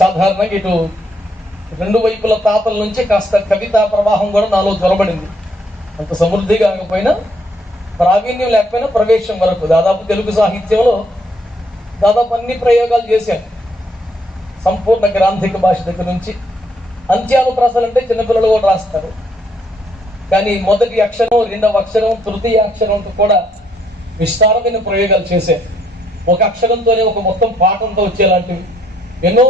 సాధారణంగా ఇటు రెండు వైపుల తాతల నుంచి కాస్త కవితా ప్రవాహం కూడా నాలో త్వరబడింది. అంత సమృద్ధి కాకపోయినా, ప్రావీణ్యం లేకపోయినా ప్రవేశం వరకు దాదాపు తెలుగు సాహిత్యంలో దాదాపు అన్ని ప్రయోగాలు చేశాను. సంపూర్ణ గ్రాంధిక భాష దగ్గర నుంచి అంత్యానుప్రాసాలు అంటే చిన్నపిల్లలు కూడా రాస్తారు, కానీ మొదటి అక్షరం, రెండవ అక్షరం, తృతీయ అక్షరంతో కూడా విస్తారమైన ప్రయోగాలు చేశాను. ఒక అక్షరంతోనే ఒక మొత్తం పాఠంతో వచ్చేలాంటివి ఎన్నో.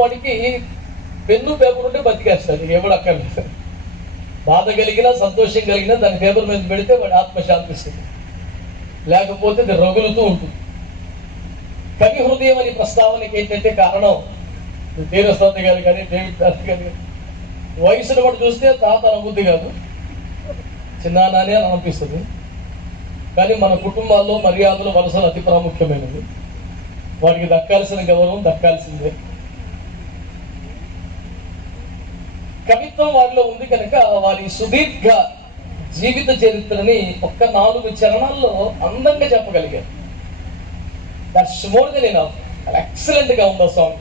వాడికి పెన్ను పేపర్ ఉంటే బతికేస్తాడు, ఎవడు అక్కర్లేదు. బాధ కలిగినా సంతోషం కలిగినా దాని పేపర్ మీద పెడితే వాడి ఆత్మశాంతిస్తుంది, లేకపోతే అది రగులుతూ ఉంటుంది. కవి హృదయం అనే ప్రస్తావనకి ఏంటంటే కారణం ధీరస్వామి గారు కానీ డేవిడ్ దాస్ గారు కానీ వయసును బట్టి చూస్తే తాత అనుబుద్ధి కాదు, చిన్నానే అని అనిపిస్తుంది. కానీ మన కుటుంబాల్లో మర్యాదలు, వరుసలు అతి ప్రాముఖ్యమైనవి. వాటికి దక్కాల్సిన గౌరవం దక్కాల్సిందే. కవిత్వం వారిలో ఉంది కనుక వారి సుదీర్ఘ జీవిత చరిత్రని ఒక్క 4 చరణాల్లో అందంగా చెప్పగలిగారు. That's more than enough. Excellent గా ఉందో సాంగ్.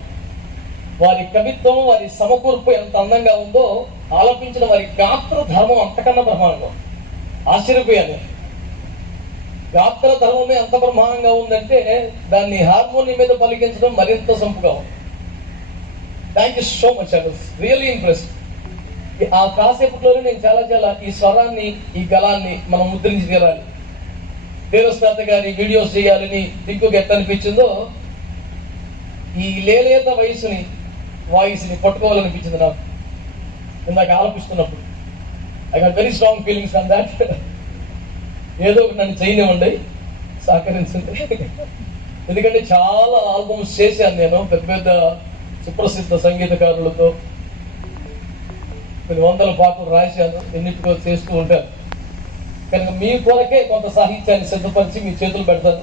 వారి కవిత్వం, వారి సమకూర్పు ఎంత అందంగా ఉందో, ఆలపించిన వారి గాత్ర ధర్మం అంతకన్నా బ్రహ్మాండంగా. ఆశ్చర్యపోయాను. గాత్ర ధర్మమే అంత బ్రహ్మాండంగా ఉందంటే దాన్ని హార్మోనియం మీద పలికించడం మరింత సంపుగా ఉంది. Thank you so much. I was really impressed. ఆ కాసేపట్లోనే నేను చాలా ఈ స్వరాన్ని, ఈ గలాన్ని మనం ముద్రించగలాలి. ధీరస్వామి గారి వీడియోస్ చేయాలని దిక్కుగా ఎంత అనిపించిందో, ఈ లేలేత వాయిస్ని పట్టుకోవాలనిపించింది నాకు ఇందాక ఆలపిస్తున్నప్పుడు. I got very strong feelings on that. ఏదో ఒకటి నన్ను చేయనివ్వండి, సహకరించండి. ఎందుకంటే చాలా ఆల్బమ్స్ చేశాను నేను పెద్ద సుప్రసిద్ధ సంగీతకారులతో. కొన్ని 100 పాటలు రాశాను, ఎన్నిటికో చేస్తూ ఉంటాను. కనుక మీ కొరకే కొంత సాహిత్యాన్ని సిద్ధపరిచి మీ చేతులు పెడతాను.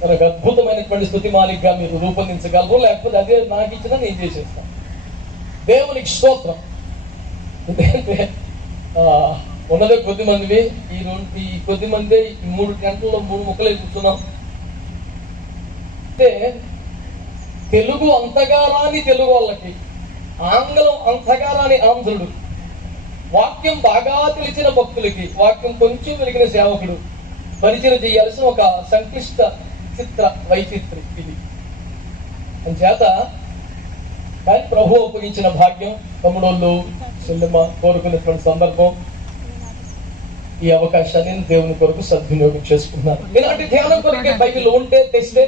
మనకు అద్భుతమైనటువంటి స్తుతి మాలికగా మీరు రూపొందించగలరు, లేకపోతే అదే నాకు ఇచ్చినా నేను చేసేస్తాను. దేవునికి స్తోత్రం. ఎందుకంటే ఉన్నదే కొద్ది మందివి. ఈ కొద్ది మంది 3 గంటల్లో 3 ముక్కలే కూర్చున్నాం. అంటే తెలుగు అంతగా రాని తెలుగు వాళ్ళకి, ఆంగ్లం అంతగా రాని ఆంధ్రుడు, వాక్యం బాగా తెలిసిన భక్తులకి, వాక్యం కొంచెం వెలిగిన సేవకుడు పరిచయం చేయాల్సిన ఒక సంక్లిష్ట చిత్ర వైచిత్రి ఇది. అంచేత కానీ ప్రభు ఉపయోగించిన భాగ్యం, తమ్ముడోళ్ళు చెల్లెమ్మ కోరుకున్నటువంటి సందర్భం, ఈ అవకాశాన్ని దేవుని కొరకు సద్వినియోగం చేసుకున్నాను. ఇలాంటి ధ్యానం కొరకే బైబిల్ ఉంటే తెస్తే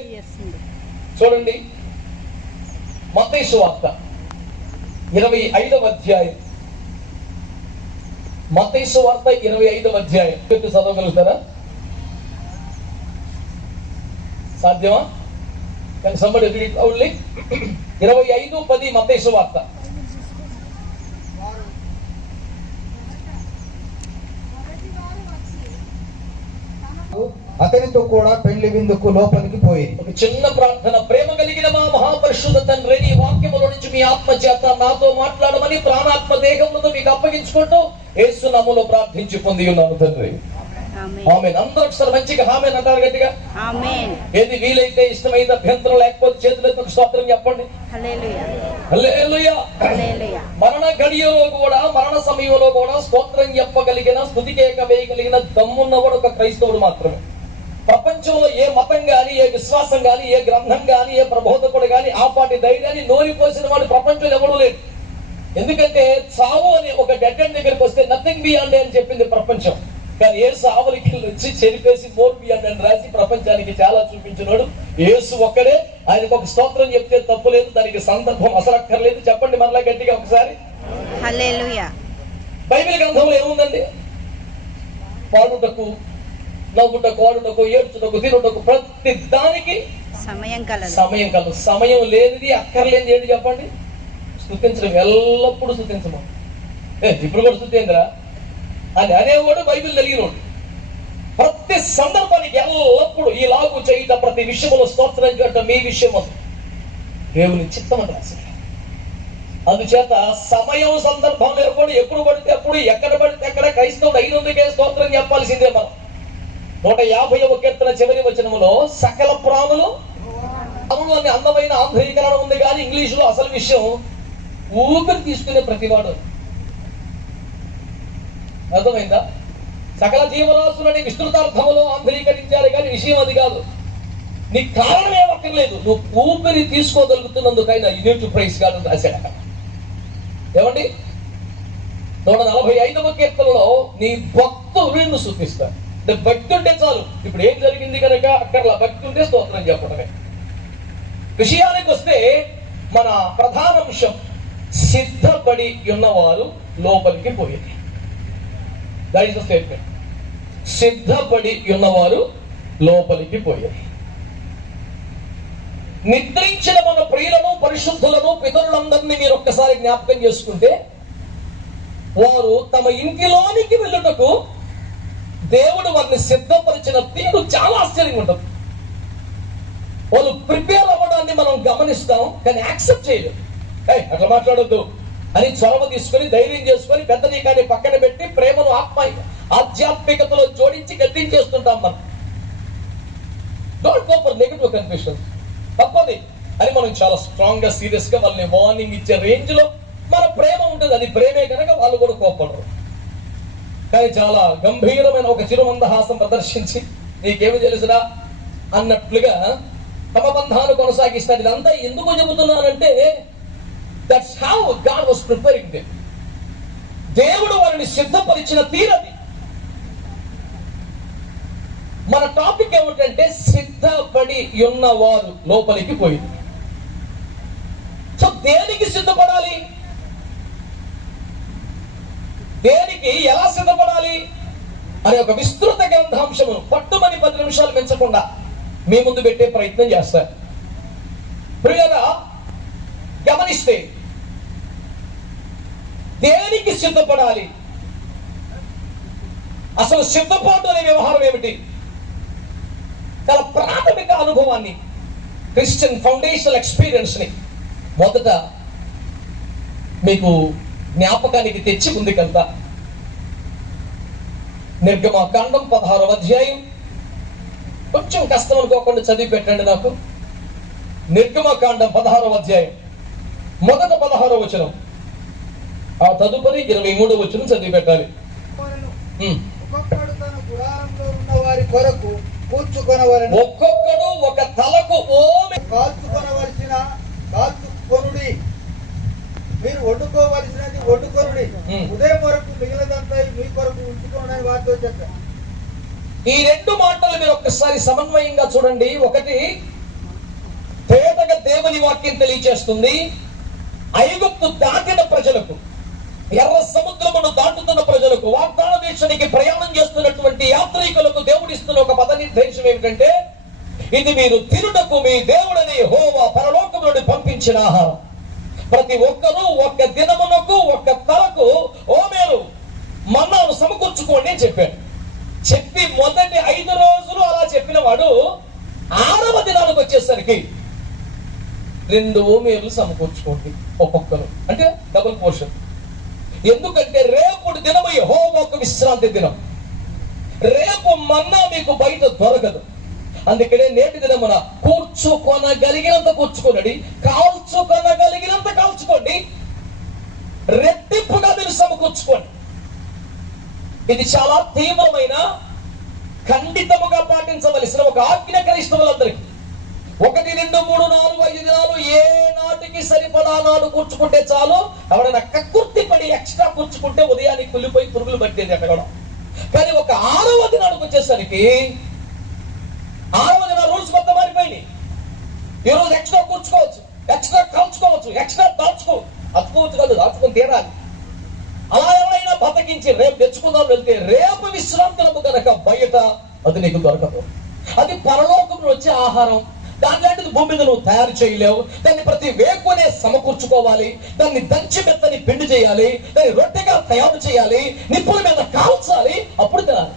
చూడండి. మత్తయి సువార్త 25వ అధ్యాయం. మత్తయి సువార్త 25వ అధ్యాయం చదవగలుగుతారా? సాధ్యమా? సంబడి 25:10 మత్తయి సువార్త. అతనితో కూడా పెళ్లి విందుకు లోపలికి పోయింది. ఒక చిన్న ప్రార్థన. ప్రేమ కలిగిన మా మహాపరిశుద్ధ తండ్రి, నీ వాక్యములో నుంచి మీ ఆత్మ చేత నాతో మాట్లాడమని ప్రాణాత్మ దేహములతో మీకు అప్పగించుకుంటూ యేసు నామములో ప్రార్థించి పొంది ఉన్నాను తండ్రి. ఆమేన్. అందరూ ఒకసారి మంచిగా ఆమేన్ అంటారు గట్టిగా. ఆమేన్. ఏది వీలైతే, ఇష్టమైతే, అభ్యంతరం లేకపోతే చేతులెత్తి స్తోత్రం చెప్పండి. హల్లెలూయా. హల్లెలూయా. హల్లెలూయా. మరణ గడియలో కూడా, మరణ సమయంలో కూడా స్తోత్రం చెప్పగలిగిన, స్తుతికేక వేయగలిగిన దమ్మున్నవాడు ఒక క్రైస్తవుడు మాత్రమే. ప్రపంచంలో ఏ మతం గాని, ఏ విశ్వాసం గాని, ఏ గ్రంథం గాని, ఏ ప్రబోధకుడు గాని ఆ పాటి ధైర్యాన్ని నోరిపోసిన వాడు ప్రపంచంలో ఎవడూ లేడు. ఎందుకంటే చావు అని ఒక డెడ్ ఎండ్ దగ్గరికి వస్తే నథింగ్ బియాండ్ అని చెప్పింది ప్రపంచం. కానీ యేసు ఆవలికి వచ్చి చెరిపేసి మోర్ బియాండ్ అని రాసి ప్రపంచానికి చాలా చూపించినాడు. యేసు ఒక్కడే. ఆయనకు ఒక స్తోత్రం చెప్తే తప్పు లేదు, దానికి సందర్భం అసలు అక్కర్లేదు. చెప్పండి మరలా గట్టిగా ఒకసారి. హల్లెలూయా. బైబిల్ గ్రంథంలో ఏముందండి? పాడుటకు, నవ్వుటకు, ఆడుటకు, ఏడ్చుటకు, తినుటకు, ప్రతి దానికి సమయం కలదు. సమయం లేనిది, అక్కర్లేనిది ఏంటి చెప్పండి? స్తుతించడం. ఎల్లప్పుడూ స్తుతించమా. ఇప్పుడు కూడా స్తుతించరా అని అనేవాడు బైబిల్ తెలియనోడు. ప్రతి సందర్భానికి ఎల్లప్పుడూ ఈలాగు చేయుట ప్రతి విషయంలో స్తోత్రం చేయటం మీ విషయం దేవుని చిత్తం అని రాశాడు. అందుచేత సమయం, సందర్భం లేకుండా ఎప్పుడు పడితే అప్పుడు, ఎక్కడ పడితే అక్కడ క్రైస్తవుడు అయినందుకే స్తోత్రం చెప్పాల్సిందే మనం. 150వ కీర్తన చివరి వచనములో సకల ప్రాణులు అవును, అందమైన ఆంధ్రీకరణ ఉంది కానీ ఇంగ్లీషులో అసలు విషయం ఊపిరి తీసుకునే ప్రతివాడు. అర్థమైందా? సకల జీవరాశులని విస్తృతార్థములో ఆంధ్రీకరించారు కానీ విషయం అది కాదు. నీ కారణమే అక్కర్లేదు, నువ్వు ఊపిరి తీసుకోగలుగుతున్నందుకైనా you need to praise God అని రాశాడు. ఏమండి, 145వ కీర్తనలో నీ భక్తులు నిన్ను స్తుతిస్తారు. భక్తి ఉంటే చాలు. ఇప్పుడు ఏం జరిగింది కనుక అక్కర్లా, భక్తి ఉంటే స్తోత్రం చెప్పడమే. విషయానికి వస్తే మన ప్రధాన అంశం సిద్ధపడి ఉన్నవారు లోపలికి పోయేది. That is the statement. సిద్ధపడి ఉన్నవారు లోపలికి పోయేది. నిద్రించిన మన ప్రియులను, పరిశుద్ధులను, పితరులందరినీ మీరు ఒక్కసారి జ్ఞాపకం చేసుకుంటే వారు తమ ఇంటిలోనికి వెళ్ళుటకు దేవుడు వారిని సిద్ధపరిచిన తీరు చాలా ఆశ్చర్యంగా ఉంటుంది. వాళ్ళు ప్రిపేర్ అవ్వడాన్ని మనం గమనిస్తాం కానీ యాక్సెప్ట్ చేయలేదు. అట్లా మాట్లాడొద్దు అని చొరవ తీసుకొని ధైర్యం చేసుకొని పెద్దనీకాన్ని పక్కన పెట్టి ప్రేమను ఆధ్యాత్మికతలో జోడించి గద్దించేస్తుంటాం మనం. Don't go for negative confusion, తప్పది అని మనం చాలా స్ట్రాంగ్ గా సీరియస్ గా వాళ్ళని వార్నింగ్ ఇచ్చే రేంజ్ లో మన ప్రేమ ఉంటుంది. అది ప్రేమే కనుక వాళ్ళు కూడా కోపడరు. కానీ చాలా గంభీరమైన ఒక చిరుమందహాసం ప్రదర్శించి నీకేమి తెలుసురా అన్నట్లుగా తమ బంధాలు కొనసాగిస్తారు. ఇదంతా ఎందుకు చెబుతున్నానంటే that's how God was preparing them. దేవుడు వారిని సిద్ధపరిచిన తీరది. మన టాపిక్ ఏమిటంటే సిద్ధపడి ఉన్నవారు లోపలికి పోయింది. సో దేనికి సిద్ధపడాలి, దేనికి ఎలా సిద్ధపడాలి అనే ఒక విస్తృత గ్రంథాంశమును పట్టుమని 10 నిమిషాలు పెంచకుండా మీ ముందు పెట్టే ప్రయత్నం చేస్తారు. ప్రియగా గమనిస్తే దేనికి సిద్ధపడాలి, అసలు సిద్ధపాటు అనే వ్యవహారం ఏమిటి, చాలా ప్రాథమిక అనుభవాన్ని, క్రిస్టియన్ ఫౌండేషనల్ ఎక్స్పీరియన్స్ ని మొదట మీకు జ్ఞాపకానికి తెచ్చి ముందుకెళ్తా. నిర్గమకాండం 16వ అధ్యాయం, కొంచెం కష్టం అనుకోకుండా చదివి పెట్టండి నాకు. నిర్గమకాండం 16వ అధ్యాయం మొదట 16వ వచనం, ఆ తదుపరి 23వ వచనం చదివి పెట్టాలి. ఒక్కొక్కడు తన గుడారంలో ఉన్న వారి కొరకు కూర్చుకొనవలెను. ఒక్కొక్కడు ఒక తలకు ఓమె కాల్చుకొనుడి, మీరు వండుకోవలసినది వండుకొనుడి, ఉదయం వరకు మిగిలినంతా మీ కొరకు ఉంచుకోనని వారితో చెప్పారు. ఈ రెండు మాటలు మీరు ఒక్కసారి సమన్వయంగా చూడండి. ఒకటి తేటగా దేవుని వాక్యం తెలియజేస్తుంది. ఐగుప్తు దాటిన ప్రజలకు, ఎర్ర సముద్రమును దాటుతున్న ప్రజలకు, వాగ్దాన దేశానికి ప్రయాణం చేస్తున్నటువంటి యాత్రికులకు దేవుడిస్తున్న ఒక పద నిర్దేశం ఏమిటంటే ఇది మీరు తినుటకు మీ దేవుడని యెహోవా పరలోకము నుండి పంపించిన ఆహారం. ప్రతి ఒక్కరూ ఒక్క దినమునకు ఒక్క తలకు ఓమేలు మన్నాను సమకూర్చుకోండి అని చెప్పాడు. చెప్పి మొదటి 5 రోజులు అలా చెప్పిన వాడు 6వ దినానికి వచ్చేసరికి 2 ఓమేలు సమకూర్చుకోండి ఒక్కొక్కరు, అంటే డబుల్ పోర్షన్. ఎందుకంటే రేపు దినము యెహోవాకు విశ్రాంతి దినం. రేపు మన్నా మీకు బయట దొరకదు. అందుకనే నేటి దినమున కూర్చుకొనగలిగినంత కూర్చుకోండి, కాల్చుకొనగలిగినంత కాల్చుకోండి, రెట్టింపుగా మీరు సమకూర్చుకోండి. ఇది చాలా తీవ్రమైన, ఖండితముగా పాటించవలసిన ఒక ఆజ్ఞ క్రైస్తవులందరికీ. 1, 2, 3, 4, 5 దినాలు ఏ నాటికి సరిపడా నాడు కూర్చుకుంటే చాలు. ఎవరైనా కక్కుర్తి పడి ఎక్స్ట్రా కూర్చుకుంటే ఉదయానికి కుళ్ళిపోయి పురుగులు పట్టేది అక్కడ. కానీ ఒక 6వ దినానికి వచ్చేసరికి 6వ దిన రూల్స్ మొత్తం మారిపోయినాయి. ఈ రోజు ఎక్స్ట్రా కూర్చుకోవచ్చు, ఎక్స్ట్రా కాల్చుకోవచ్చు, ఎక్స్ట్రా దాచుకోవచ్చు కాదు, దాచుకొని తీరాలి. అలా ఎవరైనా బతకించి రేపు తెచ్చుకుందాం వెళ్తే రేపు విశ్రాంతులకు కనుక బయట అది నీకు దొరకదు. అది పరలోకంలో వచ్చే ఆహారం. దానిలాంటిది భూమి మీద నువ్వు తయారు చేయలేవు. దాన్ని ప్రతి వేకునే సమకూర్చుకోవాలి, దాన్ని దంచి మెత్తని పిండి చేయాలి, దాన్ని రొట్టెగా తయారు చేయాలి, నిప్పుల మీద కాల్చాలి, అప్పుడు తినాలి.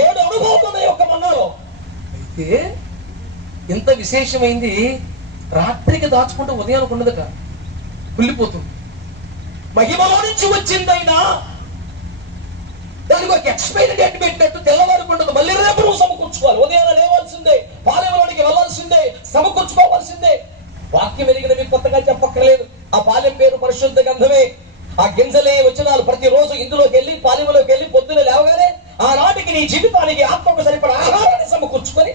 7 అనుభవాలు ఉన్నాయి ఒక మన్నాలో. అయితే ఇంత విశేషమైంది రాత్రికి దాచుకుంటూ ఉదయానికి ఉండదుట, కుళ్ళిపోతుంది. మహిమలో నుంచి వచ్చిందైనా దానికి ఒక ఎక్స్పైరీ డేట్ పెట్టినట్టు తెల్లవారికి ఉండదు. మళ్ళీ రేపు నువ్వు సమకూర్చుకోవాలి. ఉదయాన్నే లేవాల్సిందే, పాలెంలోనికి వెళ్ళాల్సిందే, సమకూర్చుకోవాలి. శరీరానికి నీ జీవితానికి ఆత్మకు సరిపడా ఆహారాన్ని సమకూర్చుకొని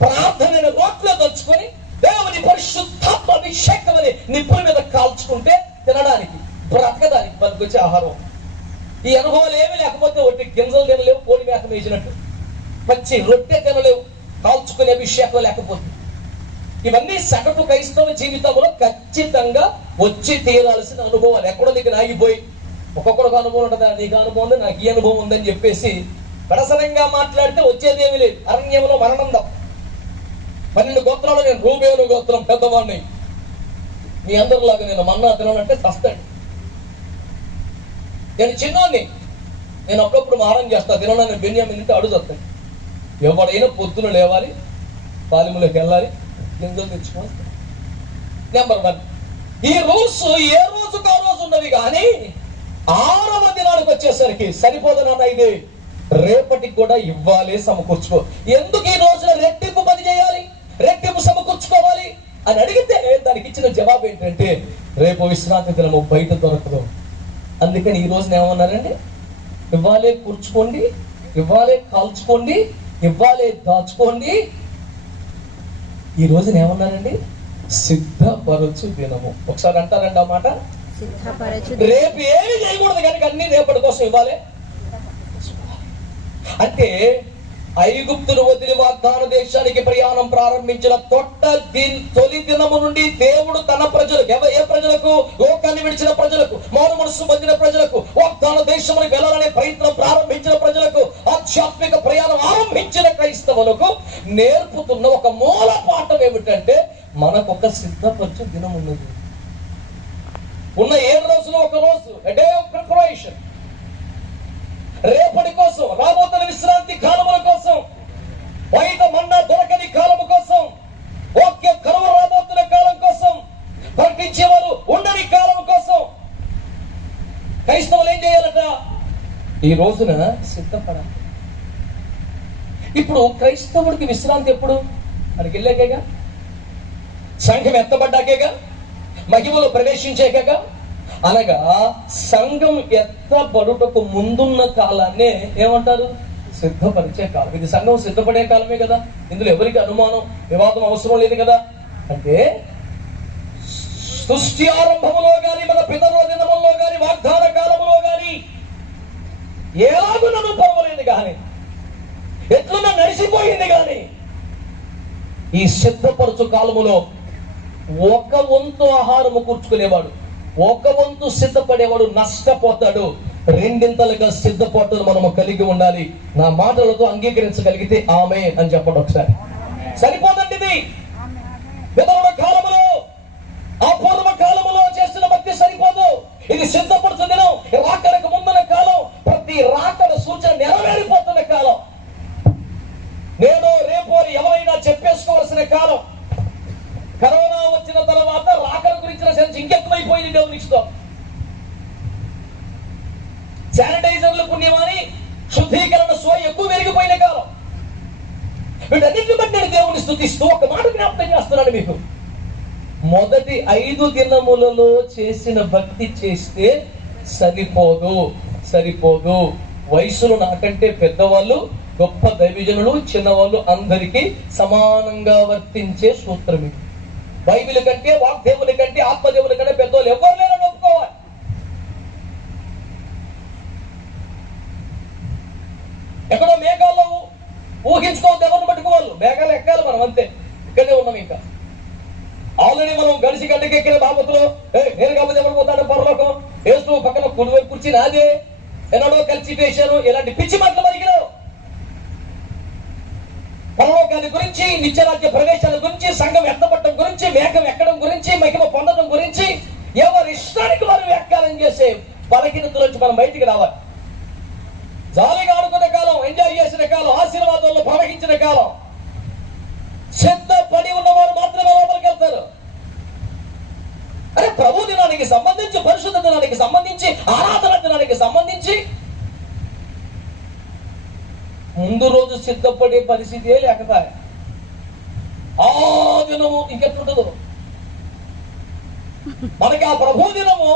ప్రార్థనను రోట్లో దంచుకొని దేవుని పరిశుద్ధాత్మ అభిషేకం అని నిప్పుల మీద కాల్చుకుంటే తినడానికి బ్రతకడానికి పనికొచ్చే ఆహారం. ఈ అనుభవాలు ఏమీ లేకపోతే ఒట్టి గింజలు తినలేవు, కోడి మేక వేసినట్టు, పచ్చి రొట్టె తినలేవు, కాల్చుకునే అభిషేకం లేకపోతే. ఇవన్నీ సగటు క్రైస్తవ జీవితంలో ఖచ్చితంగా వచ్చి తీరాల్సిన అనుభవాలు. ఎక్కడో నీకు ఆగిపోయి ఒక్కొక్కరికి అనుభవం ఉంటుందా, నీకు అనుభవం ఉంది, నాకు ఈ అనుభవం ఉందని చెప్పేసి పెడసనంగా మాట్లాడితే వచ్చేదేమీ లేదు. అరణ్యంలో మరణందం. 12 గోత్రాలు నేను రూబేను గోత్రం పెద్దవాడిని. మీ అందరిలాగా నేను మన్నా తిననంటే చస్తాడు. నేను చిన్నోడిని, నేను అప్పుడప్పుడు మారం చేస్తా, తినని బెన్యామిన్ తింటే అడుగుతాను. ఎవడైనా పొద్దున లేవాలి, పాలెంలోకి వెళ్ళాలి, గింజలు తెచ్చుకోవాలి. నెంబర్ 1. ఈ రూల్స్ ఏ రోజుకు ఆ రోజు ఉన్నవి కానీ 6వ దినానికి వచ్చేసరికి సరిపోదు నాన్న, ఇది రేపటికి కూడా ఇవ్వాలి, సమకూర్చుకో. ఎందుకు ఈ రోజున రెట్టింపు పని చేయాలి, రెట్టింపు సమకూర్చుకోవాలి అని అడిగితే దానికి ఇచ్చిన జవాబు ఏంటంటే రేపు విశ్రాంతి దినము బయట దొరకదు. అందుకని ఈ రోజున ఏమన్నారండి, ఇవ్వాలే కూర్చుకోండి, ఇవ్వాలే కాల్చుకోండి, ఇవ్వాలే దాచుకోండి. ఈ రోజున ఏమన్నారండి, సిద్ధపరచు దినము. ఒకసారి అంటారండి ఆ మాట. రేపు ఏమి చేయకూడదు కనుక అన్ని రేపటి కోసం ఇవ్వాలి. అంటే ఐగుప్తును వదిలి వాగ్దాన దేశానికి ప్రయాణం ప్రారంభించిన తొలి దినము నుండి దేవుడు తన ప్రజలకు, ఏ ప్రజలకు, లోకాన్ని విడిచిన ప్రజలకు, మారు మనస్సు పొందిన ప్రజలకు, వాగ్దాన దేశమునికి వెళ్ళాలనే ప్రయత్నం ప్రారంభించిన ప్రజలకు, ఆధ్యాత్మిక ప్రయాణం ఆరంభించిన క్రైస్తవులకు నేర్పుతున్న ఒక మూల పాఠం ఏమిటంటే మనకొక సిద్ధపరచు దినం ఉన్నది. ఉన్న 7 రోజులు ఒక రోజు, a day of preparation. రేపటి కోసం, రాబోతున్న విశ్రాంతి కాలముల కోసం, బయట మన్నా దొరకని కాలము కోసం, వాక్యం కరువు రాబోతున్న కాలం కోసం, ప్రకటించేవారు ఉండని కాలం కోసం క్రైస్తవులు ఏం చేయాలట, ఈ రోజున సిద్ధపడాలి. ఇప్పుడు క్రైస్తవుడికి విశ్రాంతి ఎప్పుడు? అక్కడికి వెళ్ళాకేగా, సంఘం ఎత్తబడ్డాకేగా, మహిమలో ప్రవేశించాకేగా. అనగా సంఘం ఎత్తబడుటకు ముందున్న కాలాన్నే ఏమంటారు, సిద్ధపరిచే కాలం. ఇది సంఘం సిద్ధపడే కాలమే కదా, ఇందులో ఎవరికి అనుమానం, వివాదం అవసరం లేదు కదా. అంటే సృష్టి ఆరంభములో గాని, మన పితరుల దినములో గాని, వాగ్దాన కాలములో గాని ఎలాగున్నను పర్వాలేదు కానీ, ఎట్లున్నా నడిచిపోయింది కానీ, ఈ సిద్ధపరచు కాలములో ఒక వంతు ఆహారము కూర్చుకునేవాడు, ఒక వంతు సిద్ధపడేవాడు నష్టపోతాడు. 2 సిద్ధపాటును మనము కలిగి ఉండాలి. నా మాటలతో అంగీకరించగలిగితే ఆమేన్ అని చెప్పండి ఒకసారి. సరిపోదండి ఇది. విధవ కాలములో, అపూర్వ కాలములో చేసిన భక్తి సరిపోదు. ఇది సిద్ధపరచు దినం, రాకడకు ముందున్న కాలం, ప్రతి రాకడ సూచన నెరవేరిపోతున్న కాలం, నేనో రేపో ఎవరైనా చెప్పేసుకోవాల్సిన కాలం. కరోనా వచ్చిన తర్వాత రాకడ గురించిన సెన్స్ ఇంకెక్కువైపోయింది. దేవుని ఇష్టం. శానిటైజర్లు పుణ్యమని శుద్ధీకరణ ఎక్కువ పెరిగిపోయిన కాలం. వీటన్నిటిని బట్టి నేను దేవుని స్తుతిస్తూ ఒక మాట జ్ఞాపకం చేస్తున్నాను మీకు. మొదటి 5 దినములలో చేసిన భక్తి చేస్తే సరిపోదు. వయసులో నాకంటే పెద్దవాళ్ళు, గొప్ప దైవజనులు, చిన్నవాళ్ళు అందరికీ సమానంగా వర్తించే సూత్రం ఇది. బైబిల్ కంటే, వాగ్దేవుని కంటే, ఆత్మదేవుని కంటే పెద్దవాళ్ళు ఎవరు లేరని ఒప్పుకోవాలి. ఎక్కడో మేఘాల్లో ఊహించుకోవద్దు ఎవరిని పట్టుకోవాలి. మేఘాలు ఎక్కాలి మనం, అంతే. ఇక్కడే ఉన్నాం. ఇంకా ఆల్రెడీ మనం గడిచి గడ్డకెక్కిన బాబతులు, నేను కాబట్టి ఎవరు పోతాడు పరలోకం, వేస్తూ పక్కన కుడివైపు కుర్చీ నాదే, ఎన్నడో కలిసి వేశాను, ఇలాంటి పిచ్చి మాటలు మరిగినావు. పరలోకాన్ని గురించి, నిత్యరాజ్య ప్రవేశాల గురించి, సంఘం ఎత్తపడటం గురించి, మేఘం ఎక్కడం గురించి, మహిమ పొందడం గురించి ఎవరి ఇష్టానికి వారు వ్యాఖ్యానం చేసే బలహీనతల నుంచి మనం బయటికి రావాలి. జాలీగా ఆడుకునే కాలం, ఎంజాయ్ చేసిన కాలం, ఆశీర్వాదాల్లో ప్రవహించిన కాలం. సిద్ధపడి ఉన్నవారు మాత్రమే లోపలికి వెళ్తారు. అరే ప్రభు దినానికి సంబంధించి, పరిశుద్ధ దినానికి సంబంధించి, ఆరాధన దినానికి సంబంధించి ముందు రోజు సిద్ధపడే పరిస్థితే లేకపోయా. ఆ దినము ఇంకెట్లుంటుందో మనకి. ఆ ప్రభు దినము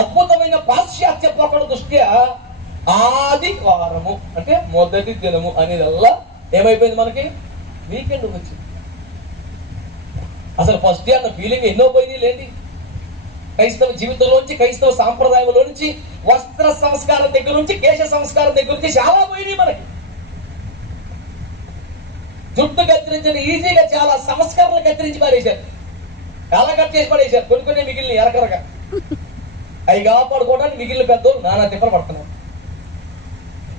అద్భుతమైన పాశ్చాత్య పోకడ దృష్ట్యా ఆదివారము అంటే మొదటి దినము అనేదల్లా ఏమైపోయింది మనకి? వీకెండ్ వచ్చింది. అసలు ఫస్ట్ డే అన్న ఫీలింగ్ ఎన్నో పోయింది లేండి. క్రైస్తవ జీవితంలోంచి, క్రైస్తవ సాంప్రదాయంలో నుంచి, వస్త్ర సంస్కారం దగ్గర నుంచి, కేశ సంస్కారం దగ్గర నుంచి చాలా పోయినాయి మనకి. జుట్టు కత్తిరించిన ఈజీగా చాలా సంస్కరణలు కత్తిరించి పారేశారు, చాలా కట్ చేసి పడేశారు. కొన్ని మిగిలిన ఎరకరగా అవి కాపాడుకోవడానికి మిగిలిన పెద్దోళ్ళు నానా తిప్పలు పడుతున్నారు.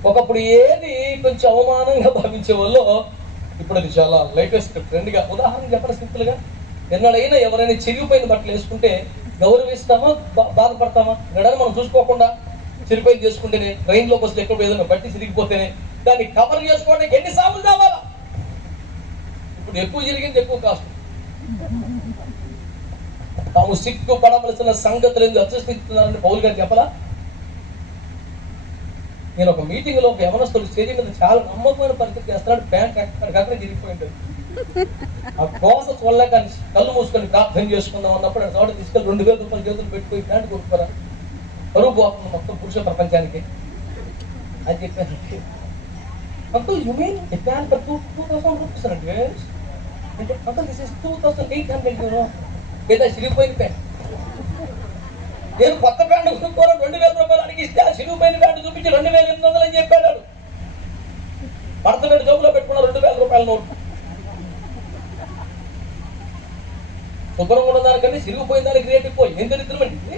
ఒకప్పుడు ఏది కొంచెం అవమానంగా భావించే వాళ్ళు ఇప్పుడు అది చాలా లేటెస్ట్ ట్రెండ్ గా. ఉదాహరణ చెప్పండి సింపుల్ గా, ఎన్నడైనా ఎవరైనా చిరిగిపోయిన బట్టలు వేసుకుంటే గౌరవిస్తామా, బాధపడతామా? ఎన్నడైనా మనం చూసుకోకుండా చిరిగిపోయింది చేసుకుంటేనే, ట్రైన్ లో బస్సులు ఎక్కడ ఏదైనా బట్టి చిరిగిపోతేనే దాన్ని కవర్ చేసుకోవడానికి ఎన్ని సార్లు కావాలా? ఇప్పుడు ఎక్కువ జరిగింది ఎక్కువ కాస్ట్. తాము సిక్కు పడవలసిన సంగతులు ఎందుకు అచ్చరిస్తున్నారని పౌలు గారు చెప్పలా? నేను ఒక మీటింగ్ లో ఒక యవనస్తుడు స్టేజ్ మీద చాలా నమ్మకమైన పరిస్థితి చేస్తున్నాడు. ప్యాంట్ అక్కడికక్కడ తిరిగిపోయింది. ఆ కోస చూడలేక కళ్ళు మూసుకొని ప్రార్థన చేసుకుందాం అన్నప్పుడు ఆ చోట తీసుకెళ్ళి 2000 రూపాయలు చేతులు పెట్టుకుని ప్యాంట్ కొట్టుకోరా, పరువు పోతుంది మొత్తం పురుష ప్రపంచానికి అని చెప్పాను. Uncle you mean a pant for 2000 rupees అండి? అంటే అంకుల్ దిస్ ఇస్ 2800 లేదా సిరిగిపోయిన ప్యాంట్. నేను కొత్త ప్యాంటు కొనుక్కోవడం 2000 రూపాయలు అడిగిస్తే ఆ సిరిగిపోయిన ప్యాంటు చూపించి 2800 అని చెప్పాడు. భర్త పెట్టి జోబులో పెట్టుకున్న 2000 రూపాయల నోటు. శుభ్రంగా ఉన్న దానికంటే సిరిగిపోయిన దానికి రేటు ఎక్కువ. ఏం దరిద్రం అండి?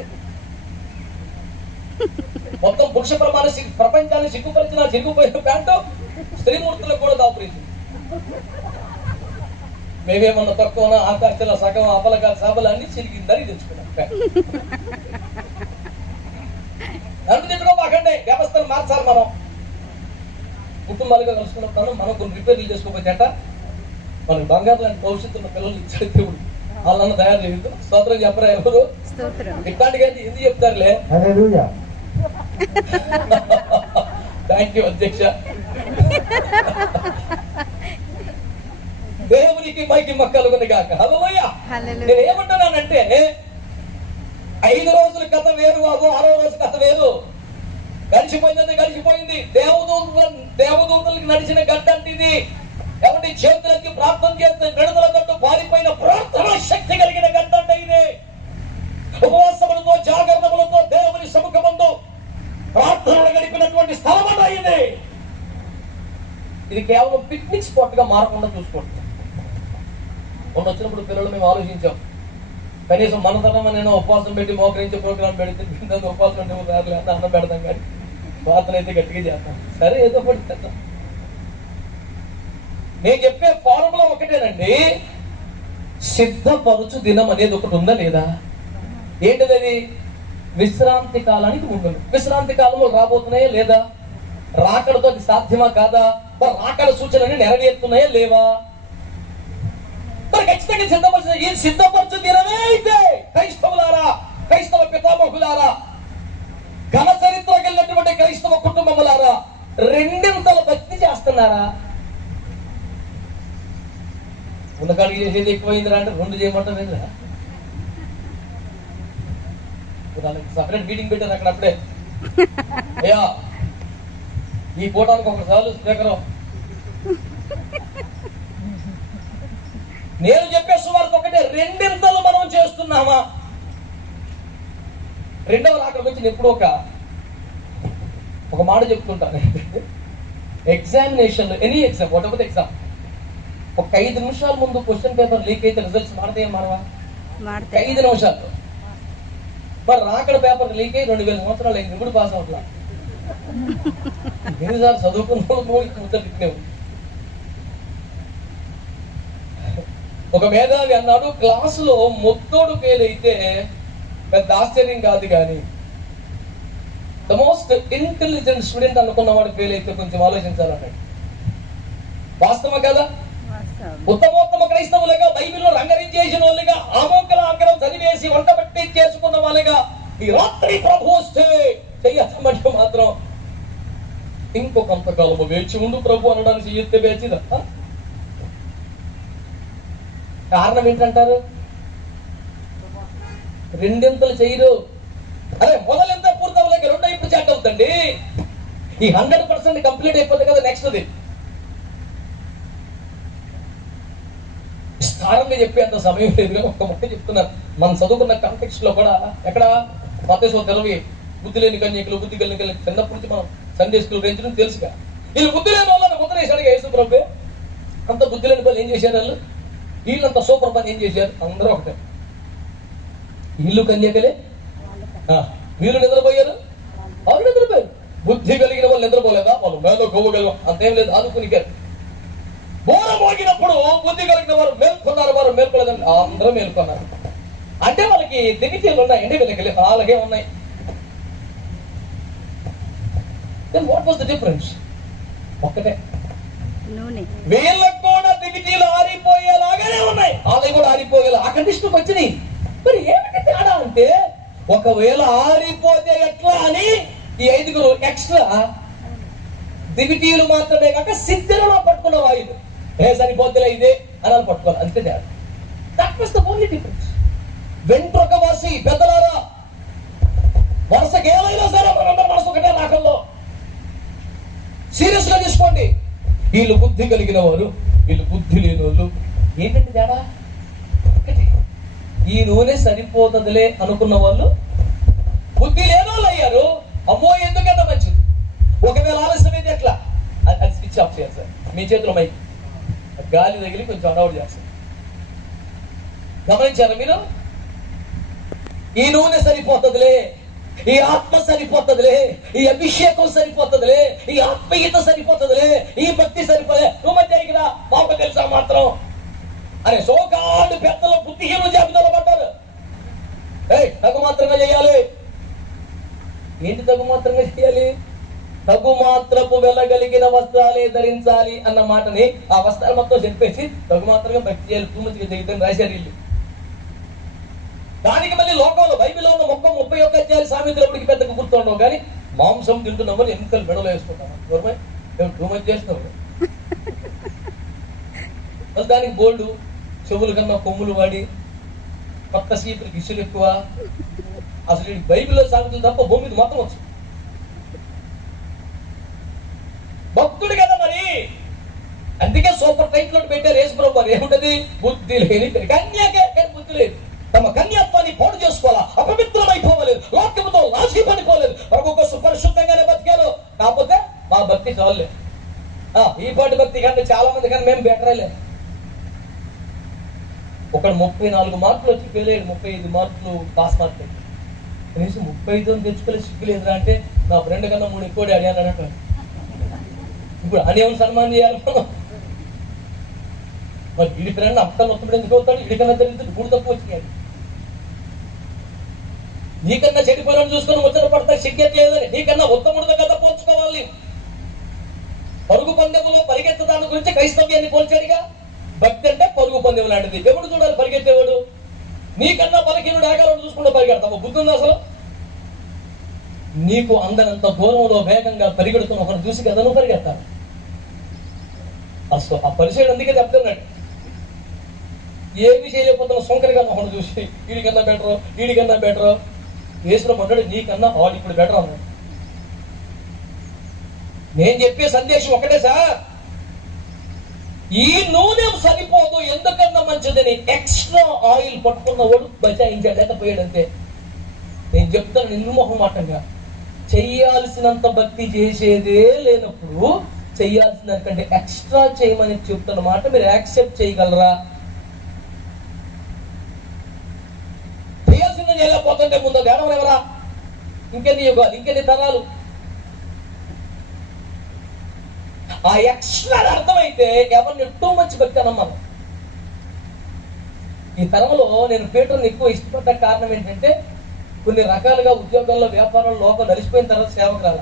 మొత్తం పురుష ప్రపంచాన్ని సిగ్గుపరిచిన సిగ్గుపోయిన ప్యాంటు స్త్రీమూర్తులకు కూడా దాపురించింది. మేమేమన్నా తక్కువ ఆకాశంలో సగం అపలగా సాబలు అన్ని చిరిగిందని తెచ్చుకున్నాం. అంటు తెచ్చుకోమాకండి, వ్యవస్థను మార్చాలి. మనం కుటుంబాలుగా కలుసుకున్నప్పుడు మనం కొన్ని రిపేర్లు చేసుకోకపోతే మనకి బంగారు లాంటి భవిష్యత్తు ఉన్న పిల్లలు ఇచ్చాడు దేవుడు. వాళ్ళన్న తయారు చేయదు. స్తోత్రం చెప్పరా ఎవరు? ఇట్లాంటిగా ఎందుకు చెప్తారులే. థ్యాంక్ యూ అధ్యక్ష. దేవునికి మైకి మక్కలుగుని కాక. హల్లెలూయా. నేను ఏమంటున్నానంటే 5 రోజుల కథ వేరు బాబు, 6వ రోజు కథ వేరు. గడిచిపోయింది గడిచిపోయింది. దేవదూతలకి నడిచిన గడ్డ అంటే ఇది. ఎవరి చేతులకి ప్రార్థన చేస్తే విడుదల గడ్డు పారిపోయిన ప్రార్థనా శక్తి కలిగిన గడ్డ అంటే ఇది. ఉపవాసములతో జాగ్రత్తలతో దేవుని సముఖమందు ప్రార్థనలు గడిపినటువంటి స్థలం అంటే ఇది. ఇది కేవలం పిక్నిక్ స్పాట్ గా మారకుండా చూసుకోండి. మొన్న వచ్చినప్పుడు పిల్లలు మేము ఆలోచించాం, కనీసం మన తరం నేను ఉపవాసం పెట్టి మోకరించే ప్రోగ్రాం పెడితే ఉపవాసం అంటే రాదు అంటే అన్నం పెడతాం, కానీ ప్రార్థన అయితే గట్టిగా చేస్తాం. సరే ఏదో ఒకటి చేద్దాం. నేను చెప్పే ఫార్ములా ఒకటేనండి, సిద్ధపరుచు దినం అనేది ఒకటి ఉందా లేదా? ఏంటిది అది? విశ్రాంతి కాలానికి ముందు. విశ్రాంతి కాలంలో రాబోతున్నాయా లేదా? రాకడతో అది సాధ్యమా కాదా? రాకడ సూచనలు నెరవేరుతున్నాయా లేవా? మరి ఖచ్చితంగా సిద్ధపరచు. ఈ సిద్ధపరచు దినమే అయితే క్రైస్తవులారా, క్రైస్తవ పితామహులారా, ఘన చరిత్ర కలిగినటువంటి క్రైస్తవ కుటుంబములారా, రెండింతల భక్తి చేస్తున్నారా? ఉన్నకాడికి చేసేది ఎక్కువైందిరా అంటే 2 చేయమంటారా? సపరేట్ మీటింగ్ పెట్టారు అక్కడ. అప్పుడే అయ్యా ఈ పోటానికి ఒకసారి స్పీకర్. నేను చెప్పే సువార్త ఒకటే, రెండింతలు మనం చేస్తున్నామా? రెండవ రాకడ గురించి నేను ఎప్పుడో ఒక మాట చెప్తుంటాను. ఎగ్జామినేషన్ లో any exam, what ever exam, ఒక 5 నిమిషాల ముందు క్వశ్చన్ పేపర్ లీక్ అయితే రిజల్ట్స్ మారతాయా మారవా? 5 నిమిషాలు. మరి రాకడ పేపర్ లీక్ అయ్యి 2000 సంవత్సరాలు అయింది, ఇప్పుడు పాస్ అవట్లా. ఎన్నిసార్లు చదువుకున్నావు? ఒక మేధావి అన్నాడు, క్లాసులో మొత్తోడు ఫెయిల్ అయితే పెద్ద ఆశ్చర్యం కాదు, కానీ ద మోస్ట్ ఇంటెలిజెంట్ స్టూడెంట్ అనుకున్నవాడు ఫెయిల్ అయితే కొంచెం ఆలోచించాలన్నాడు. వాస్తవం కదా? ఉత్తమోత్తమ క్రైస్తవులుగా, బైబిల్లో రంగరించేసిన వాళ్ళుగా, ఆమోకల ఆగ్రహం చదివేసి వంట బట్టి చేసుకున్న వాళ్ళుగా ఈ రాత్రి ప్రభు వస్తే చెయ్యాలంటే మాత్రం ఇంకొంతకాలము వేచి ఉండు ప్రభు అనడానికి చెయ్యితే వేచిదా? కారణం ఏంటంటారు? రెండింతలు చేయరు. అరే మొదలెంత పూర్తవలేక 2 ఇప్పుడు చాట్ అవుతండి. ఈ 100% కంప్లీట్ అయిపోతుంది కదా, నెక్స్ట్ది విస్తారంగా చెప్పే అంత సమయం లేదు కానీ ఒక్క మొక్క చెప్తున్నారు. మనం చదువుకున్న కాంటెక్స్ట్ లో కూడా ఎక్కడ మత్తయి 20 బుద్ధి లేని కన్యకులు, బుద్ధి కలిగిన కన్యకులు, చిన్నప్పటి నుంచి మనం సండే స్కూల్ రేంజ్ తెలుసుగా. వీళ్ళు బుద్ధి లేని వాళ్ళని ముద్రేశాడు యేసు ప్రభు. అంత బుద్ధి లేని పని ఏం చేశారు వాళ్ళు? వీళ్ళంత సూపర్ పని ఏం చేశారు? అందరూ ఒకటే, వీళ్ళు కన్యకలే, వీళ్ళు నిద్రపోయారు, వాళ్ళు నిద్రపోయారు. బుద్ధి కలిగిన వాళ్ళు నిద్రపోలేదా? వాళ్ళు మేలో కొవ్వగలవా అంతేం లేదు, ఆదుకునికారు. బోర మోగినప్పుడు బుద్ధి కలిగిన వారు మేల్కొన్నారు, వారు మేల్కొలేదండి, అందరూ మేల్కొన్నారు. అంటే వాళ్ళకి దిగితీలు ఉన్నాయండి, వీళ్ళకి అలాగే ఉన్నాయి. Then what was the difference? ఒక్కటే, వీళ్ళకు కూడా దిగితీలు ఆరిపోయేలాగానే ఉన్నాయి, వాళ్ళకి కూడా ఆరిపోయేలా ఆ కండిషన్కి వచ్చినాయి. మరి ఏమిటి తేడా అంటే, ఒకవేళ ఆరిపోతే ఎట్లా అని ఈ 5 ఎక్స్ట్రా దివిటీలు మాత్రమే కాక సిద్ధులలో పట్టుకున్న వాయులు సరిపోతులే ఇదే అని పట్టుకోవాలి, అంతే తేడా. That was the only difference. వెంట్రొక వాసి పెద్దలారా, వరుసకి ఏమైనా సరే మనందరం మనసు ఒకటే రాకల్లో సీరియస్ గా తీసుకోండి. వీళ్ళు బుద్ధి కలిగిన వారు, వీళ్ళు బుద్ధి లేని వాళ్ళు. ఏంటంటే తేడా ఒకటి, ఈ నూనె సరిపోతుందిలే అనుకున్న వాళ్ళు బుద్ధి లేని వాళ్ళు అయ్యారు. అమ్మో ఎందుకంత మంచిది, ఒకవేళ ఆలస్యమైతే ఎట్లా అది స్విచ్ ఆఫ్ చేయాలి సార్. మీ చేతిలో మైక్ గాలి తగిలి కొంచెం అడౌట్ చేస్తారు. గమనించారా మీరు? ఈ నూనె సరిపోతుందిలే, ఈ ఆత్మ సరిపోతుందిలే, ఈ అభిషేకం సరిపోతుందిలే, ఈ ఆత్మీయత సరిపోతుందిలే, ఈ భక్తి సరిపోలే, నువ్వు మధ్య కదా మాకు తెలుసా మాత్రం అరే సోకాడు పెద్దల బుద్ధిహీనుల జాబితాలో పడ్డారు. తగు మాత్రంగా చేయాలి. ఏంటి తగు మాత్రంగా చేయాలి? తగు మాత్రపు వెళ్ళగలిగిన వస్త్రాలే ధరించాలి అన్న మాటని ఆ వస్త్రాలు మొత్తం చెప్పేసి తగు మాత్రంగా భక్తి చేయాలి, తూమతిగా దిగుతాను రాశారు వీళ్ళు. దానికి మళ్ళీ లోకంలో బైబిల్లో ఉన్న 31 అధ్యాయాలు సామెతలప్పటికి పెద్దగా గుర్తుండవు, కానీ మాంసం తింటున్నామని ఎన్నికలు మెడలో వేసుకుంటాం. టూ మచ్ చేస్తాం. దానికి బోల్డు చెవుల కన్నా కొమ్ములు వాడి కొత్త సీపులకి ఇసులు ఎక్కువ. అసలు ఈ బైబిల్లో సామెతలు తప్ప భూమి మీద మొత్తం వచ్చు. భక్తుడు కదా మరి, అందుకే సూపర్ టైట్ లో పెట్టారు యేసు ప్రభు. ఏముంటది? బుద్ధి లేని కన్యకే, కానీ బుద్ధి లేదు. తమ కన్యాత్వాన్ని పాడు చేసుకోవాలా, అపవిత్రమైపోవలేదు, వాక్యముతో నాశి పడిపోలేదు, ప్రభు కోసం పరిశుద్ధంగానే బతికారు. కాకపోతే మా భక్తి చాలే, ఈ పాటి భక్తి కంటే చాలా మంది కానీ మేము బెటరే లేదు. ఒకడు 34 మార్కులు వచ్చి వెళ్ళాడు, 35 మార్కులు పాస్ మార్క్. కనీసం 35 తెచ్చుకోలేదు, సిగ్గులేదురా అంటే నా ఫ్రెండ్ కన్నా 3 ఎక్కువ అడిగాను అన్నట్టు. ఇప్పుడు అనేమని సన్మానం చేయాలి మనం? మరి వీడి ఫ్రెండ్ అంతా మొత్తం ఎందుకు అవుతాడు? వీడికన్నా తెలియదు 3 తక్కువ వచ్చినాయి. నీకన్నా చెడిపోయిన చూసుకొని ముచ్చట పడతా సిగ్గట్లేదని నీకన్నా ఉత్తముడితో కదా పోల్చుకోవాలి. పరుగు పందెంలో పరిగెత్తదాని గురించి క్రైస్తవ్యాన్ని పోల్చాడుగా. భక్తి అంటే పరుగు పందెం లాంటిది. ఎవడు చూడాలి పరిగెత్తేవాడు? నీకన్నా బలహీనుడు ఆగాలను చూసుకుంటూ పరిగెడతావు. బుద్ధి ఉంది అసలు? నీకు అందనంత దూరంలో వేగంగా పరిగెడుతున్న ఒకరు చూసి కదా నువ్వు పరిగెత్తాను. అసలు ఆ పరిచయం అందుకే చెప్తున్నాడు, ఏమి చేయలేకపోతున్న సొంకరిగా ఒకడు చూసి వీడికన్నా బెటరు, వీడికన్నా బెటరు. యేసులో అన్నాడు నీకన్నా వాడు ఇప్పుడు బెటర్ అన్నాడు. నేను చెప్పే సందేశం ఒకటే సార్, ఈ నూనె సరిపోదు ఎందుకన్నా మంచిదని ఎక్స్ట్రా ఆయిల్ పట్టుకున్నవాడు బచాయించాడు, లేకపోయాడంతే. నేను చెప్తాను నిర్మోహమాటంగా, చెయ్యాల్సినంత భక్తి చేసేదే లేనప్పుడు చెయ్యాల్సిన దానికంటే ఎక్స్ట్రా చేయమని చెప్తున్న మాట మీరు యాక్సెప్ట్ చేయగలరా? చేయాల్సిందే చేయలేకపోతుంటే ముందు గడవరు ఎవరా? ఇంకెన్ని యుగాలు, ఇంకెన్ని తరాలు? ఆ ఎక్స్ట్రా అర్థమైతే ఎవరిని టూ మచ్ భక్తి మనం. ఈ తరంలో నేను పీటర్ని ఎక్కువ ఇష్టపడ్డ కారణం ఏంటంటే, కొన్ని రకాలుగా ఉద్యోగాల్లో వ్యాపారంలో లోపల నలిసిపోయిన తర్వాత సేవకు రాల,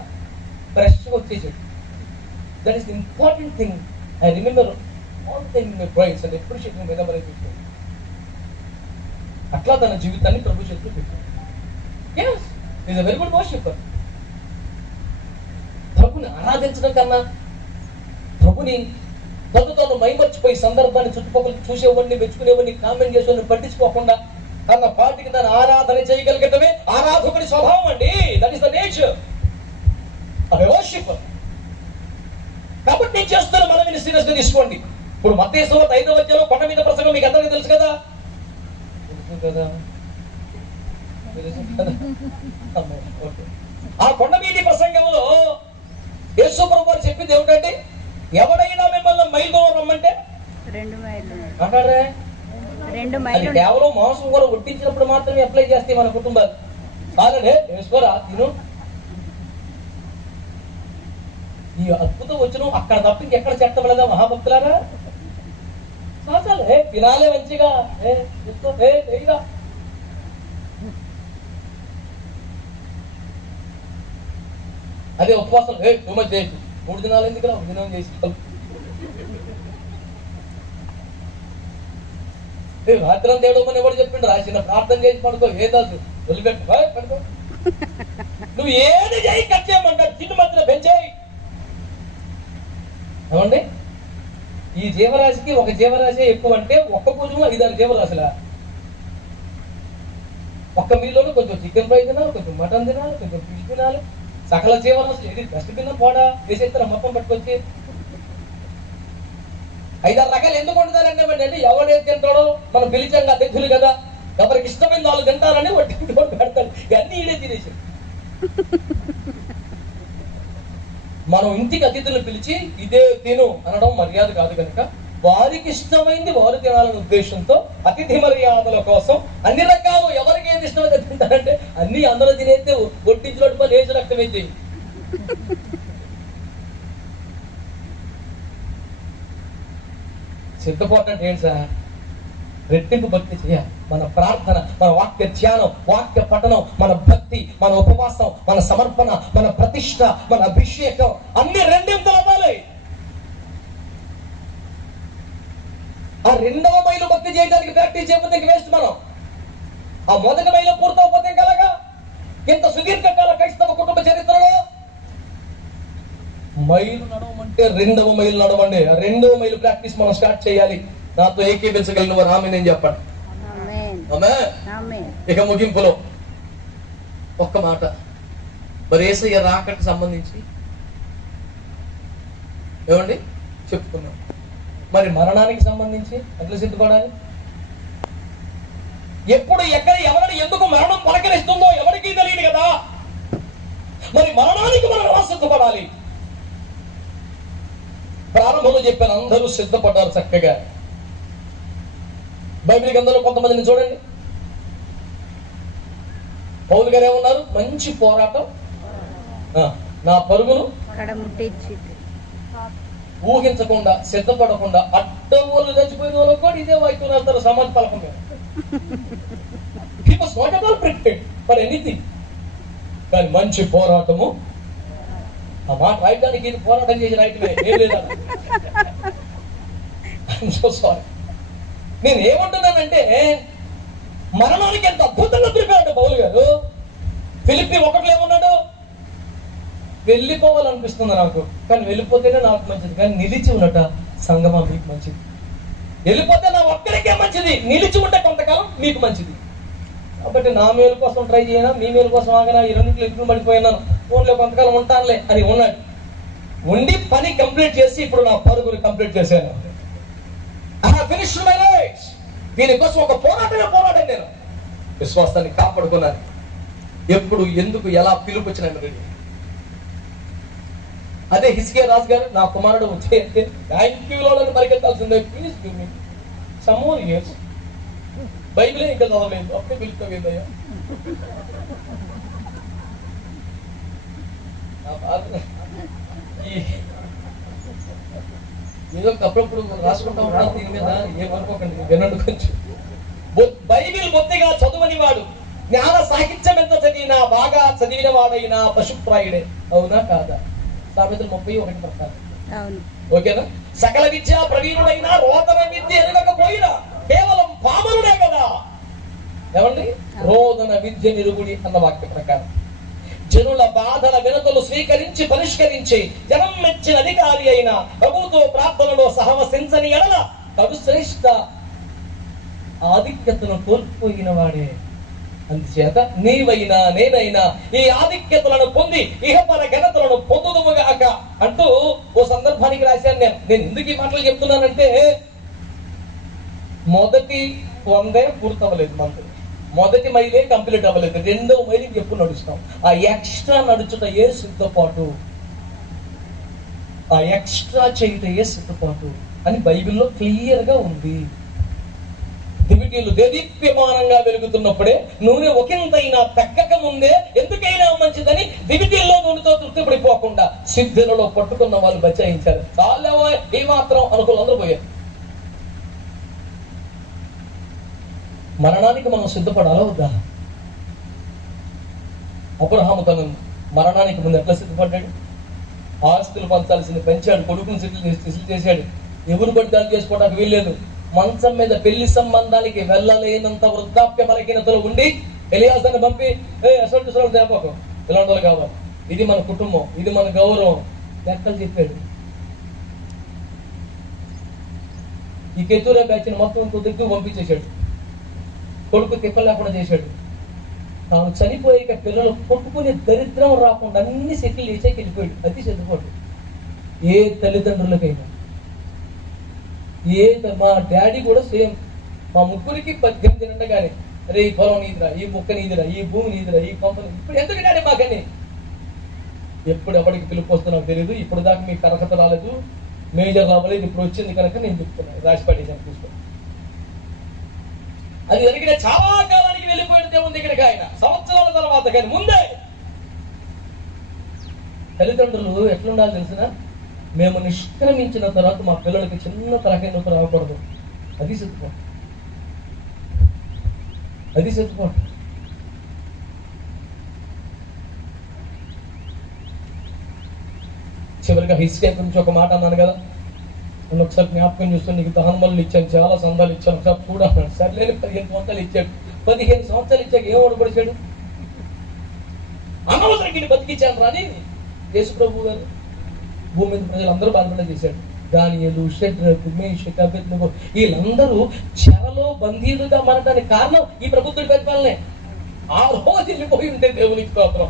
ఫ్రెష్గా వచ్చేసాడు. That is important thing. I remember all thing my prides and appreciate my memory. అట్లా తన జీవితాన్ని ప్రభు చేతిలో పెట్టాడు. yes, he is a very good worshipper. ప్రభుని ఆరాధించడం కన్నా ప్రభుని తను మైమర్చిపోయి సందర్భాన్ని చుట్టుపక్కల చూసేవాడిని, మెచ్చుకునేవాడిని, కామెంట్ చేసేవాడిని పట్టించుకోకుండా తన పాటికి తన ఆరాధన చేయగలిగటమే ఆరాధకుడి స్వభావం అండి. That is the nature. Worship. కాబట్టి నేను చేస్తున్న మనవిని సీరియస్ గా తీసుకోండి. ఇప్పుడు మత్తయి సువార్త 5వ అధ్యాయంలో కొండ మీద ప్రసంగం మీకు అందరికీ తెలుసు కదా. ఆ కొండ మీది ప్రసంగంలో యేసు ప్రభువు వారు చెప్పింది ఏమిటంటే, ఎవడైనా మిమ్మల్ని మైలు దూరం రమ్మంటే 2 మైళ్ళు మాట్లాడరే. 2 అది మైళ్ళు కేవలం మాంసం కూడా వడ్డించినప్పుడు మాత్రమే అప్లై చేస్తే మన కుటుంబాలు. కాదండి వేసుకోరా తిను. ఈ అద్భుతం వచ్చిన అక్కడ తప్ప ఇంకెక్కడ చెట్టవలేదా మహాభక్తులారా? చాలే తినాలే మంచిగా. అదే ఉపవాసం టూమచ్ చేసి 3 దినాలు ఎందుకు 1 దినం చేసుకోవాలి. రాత్రం తేడమని ఎవరు చెప్పిండు? రాసిన ప్రార్థన చేసి పడుకో. ఏదాసు వదిలిపెట్టు పడుకో. నువ్వు ఏది చేయి కట్ చేయమంటారు. చిన్న మధ్యలో పెంచేయి. ఏమండి, ఈ జీవరాశికి ఒక జీవరాశి ఎక్కువ అంటే ఒక్క భోజనం 5-6 జీవరాశులా. ఒక్క మీలోనే కొంచెం చికెన్ ఫ్రై తినాలి, కొంచెం మటన్ తినాలి, కొంచెం ఫిష్ తినాలి. సకల జీవరాశులు ఇది డస్ట్బిన్ పోడా వేసేస్తారు మొత్తం పట్టుకొచ్చి. 5-6 రకాలు ఎందుకు వండుతారంటే అంటే ఎవడేది తింటాడో మనం పిలిచాం అధ్యక్షులు కదా, ఎవరికి ఇష్టమైన 4 తింటారని వడ్డీ పెడతాడు. ఇవన్నీ ఈడే తినేసి మనం ఇంటికి అతిథులు పిలిచి ఇదే తిను అనడం మర్యాద కాదు కనుక వారికి ఇష్టమైంది వారు తినాలనే ఉద్దేశంతో అతిథి మర్యాదల కోసం అన్ని రకాలు ఎవరికి ఏది ఇష్టమైతే తింటారంటే అన్ని అందరూ తినేస్తే ఒట్టించినట్టు లేచి రక్తమైతే. సిద్ధపోవటం ఏంటి సార్? రెట్టింపు భక్తి చేయాలి. మన ప్రార్థన, మన వాక్య ధ్యానం, వాక్య పఠనం, మన భక్తి, మన ఉపవాసం, మన సమర్పణ, మన ప్రతిష్ట, మన అభిషేకం అన్ని రెండింతలు అవ్వాలి. ఆ 2వ మైలు భక్తి చేయడానికి ప్రాక్టీస్ చేయకపోతే వేస్ట్. మనం ఆ 1వ మైలు పూర్తవకపోతే కలగా ఇంత సుదీర్ఘకాల క్రైస్తవ కుటుంబ చరిత్రలో మైలు నడవమంటే 2వ మైలు నడవండి. ఆ 2వ మైలు ప్రాక్టీస్ మనం స్టార్ట్ చేయాలి. నాతో ఏకీపించగలిగిన వారు ఆమె నేను చెప్పండి. ఇక ముగింపులో ఒక్క మాట, మరి యేసయ్య రాకకి సంబంధించి ఏమండి చెప్పుకున్నాం. మరి మరణానికి సంబంధించి ఎట్లా సిద్ధపడాలి? ఎప్పుడు ఎక్కడ ఎవరిని ఎందుకు మరణం పలకరిస్తుందో ఎవరికీ తెలియదు కదా. మరి మరణానికి మనం ఎలా సిద్ధపడాలి? ప్రారంభంలో చెప్పాను, అందరూ సిద్ధపడ్డారు చక్కగా. బైబిల్ గ్రంథంలో కొంతమందిని చూడండి. పౌలు గారు ఏమన్నారు? మంచి పోరాటం, నా పరుగును ఊహించకుండా సిద్ధపడకుండా అడ్డవోళ్ళు చచ్చిపోయిన వాళ్ళు కూడా ఇదే వాక్యం రాస్తారు సమాధి పలకం మీద. He was not at all prepared for anything. కానీ మంచి పోరాటము. ఆ మాట రాయడానికి ఇది పోరాటం చేసి రాయటమే ఏం లేదా. I'm so sorry. నేను ఏమంటున్నానంటే మరణానికి ఎంత అద్భుతంగా ప్రిపేర్ పౌలు గారు. ఫిలిప్పీ 1లో ఏమన్నాడు? వెళ్ళిపోవాలనిపిస్తుంది నాకు, కానీ వెళ్ళిపోతేనే నాకు మంచిది, కానీ నిలిచి ఉన్నట సంగమా మీకు మంచిది. వెళ్ళిపోతే నా ఒక్కరికే మంచిది, నిలిచి ఉంటే కొంతకాలం మీకు మంచిది. కాబట్టి నా మేలు కోసం ట్రై చేయనా, మీ మేలు కోసం ఆగనా, ఈ రెండింటిలో ఎక్కువ పడిపోయినాను, ఫోన్లో కొంతకాలం ఉంటానులే అని ఉన్నాడు. ఉండి పని కంప్లీట్ చేసి ఇప్పుడు నా పరుగులు కంప్లీట్ చేశాను. దీనికోసం ఒక పోరాటం నేను విశ్వాసాన్ని కాపాడుకున్నాను. ఎప్పుడు ఎందుకు ఎలా పిలుపు వచ్చిన అదే హిస్కియా రాజు గారు, నా కుమారుడు వచ్చే అంటే థ్యాంక్ యూ లోని పరిగెత్తాల్సిందే, please give me some more years. బైబిలే ఇంకా చదవలేదు, అప్పుడే పిలుస్తావేందయ్యా. ఏదో అప్పుడప్పుడు రాసుకుంటా ఉంటాను దీని మీద, ఏమనుకోకండి, వినండి కొంచెం. బైబిల్ బొత్తిగా చదువని వాడు, జ్ఞాన సాహిత్యం ఎంత చదివినా, బాగా చదివిన వాడైనా పశుప్రాయుడే. అవునా కాదా? సామెతలు 31 ప్రకారం. ఓకేనా? సకల విద్య ప్రవీణుడైనా రోదన విద్య ఎరగకపోయినా కేవలం పామరుడే కదా. ఏమండి? రోదన విద్య నిరుగుడి అన్న వాక్య ప్రకారం జనుల బాధల వెనుకలు స్వీకరించి పరిష్కరించి జనం మెచ్చిన అధికారి అయిన ప్రభుతో ప్రార్థనలో సహవసించని ఎడల తడు శ్రేష్ఠ ఆధిక్యతను కోల్పోయిన వాడే. అందుచేత నీవైనా నేనైనా ఈ ఆధిక్యతలను పొంది ఇహపర ఘనతలను పొందుదుముగాక అంటూ ఓ సందర్భానికి రాశాను. నేను ఎందుకు ఈ మాటలు చెప్తున్నానంటే, మొదటి 100 పూర్తవ్వలేదు, మనకు మొదటి మైలే కంప్లీట్ అవ్వలేదు, 2వ మైలు ఎప్పుడు నడుస్తాం. ఆ ఎక్స్ట్రా నడుచుట ఏ సిద్ధపాటు, ఆ ఎక్స్ట్రా చేయుట ఏ సిద్ధపాటు అని బైబిల్లో క్లియర్ గా ఉంది. దివిటీలు దేదీప్యమానంగా వెలుగుతున్నప్పుడే నూనె ఒకంతైనా తగ్గక ముందే ఎందుకైనా మంచిదని దివిటీల్లో నూనెతో తృప్తిపడిపోకుండా సిద్ధులలో పట్టుకున్న వాళ్ళు బచాయించారు. చాలా ఈ మాత్రం అనుకులు అందరూ పోయారు. మరణానికి మనం సిద్ధపడాలా వద్దా? అబ్రహాము తన మరణానికి ముందు ఎట్లా సిద్ధపడ్డాడు? ఆస్తులు పంచాల్సింది పెంచాడు, కొడుకుని సిద్ధి చేశాడు. ఎవరు పడ్డాలు చేసుకోవడానికి వీల్లేదు. మంచం మీద పెళ్లి సంబంధానికి వెళ్ళలేనంత వృద్ధాప్య బలహీనతలు ఉండి ఎలియాజర్ని పంపి అసలు తేపకం, ఇలాంటి వాళ్ళు కావాలి, ఇది మన కుటుంబం, ఇది మన గౌరవం లెక్కలు చెప్పాడు. ఈ కెచూరా బ్యాచ్ని మొత్తం ఇంకో దగ్గర పంపించేశాడు. కొడుకు తిప్ప లేకుండా చేశాడు. తాను చనిపోయాక పిల్లలు కొట్టుకునే దరిద్రం రాకుండా అన్ని సెటిల్ చేసాక వెళ్ళిపోయాడు. అది చదువుకోడు. ఏ తల్లిదండ్రులకైనా మా డాడీ కూడా సేమ్. మా ముగ్గురికి 18 నిండగానే రే ఈ పొలం నీదిరా, ఈ ముక్క నీదిరా, ఈ భూమి నీదిరా, ఈ కొంపలు ఇప్పుడు ఎందుకు డాడీ మాకని. ఎప్పుడు ఎవరికి పిలుపు వస్తుందో నాకు తెలియదు. ఇప్పుడు దాకా మీకు అర్హత రాలేదు, మేజర్ రావలేదు, ఇప్పుడు వచ్చింది కనుక నేను చెప్తున్నాను. రాసి పడేసాను చూసుకోండి. అది జరిగిన చాలా కాలానికి వెళ్ళిపోయితే ఉంది ఇక్కడికి ఆయన, సంవత్సరాల తర్వాత. కానీ ముందే తల్లిదండ్రులు ఎట్లుండాలి తెలిసిన, మేము నిష్క్రమించిన తర్వాత మా పిల్లలకి చిన్న తలకాయ నొప్పి రాకూడదు. అది సిద్ధపాటు, అది సిద్ధపాటు. చివరిగా హిస్టరీ గురించి ఒక మాట అన్నాను కదా, నన్ను ఒకసారి జ్ఞాపకం చూస్తూ నీకు దహనమల్లు ఇచ్చాను, చాలా సందాలు ఇచ్చాను, ఒకసారి చూడన్నాడు. సర్లేని 15 సంవత్సరాలు ఇచ్చాడు. 15 సంవత్సరాలు ఇచ్చాక ఏం ఓడిపడిచాడు? అనవసరం బతికిచ్చాను రాని యేసు ప్రభు గారు భూమి మీద ప్రజలందరూ బాధపడ చేశాడు. దానియేలు, షద్రకు, మేషకు, అబేద్నెగో వీళ్ళందరూ చెరలో బందీలుగా మారడానికి కారణం ఈ ప్రభుత్వుడి పరిపాలనే. ఆ రోజు వెళ్ళిపోయి ఉంటే దేవునికి స్తోత్రం.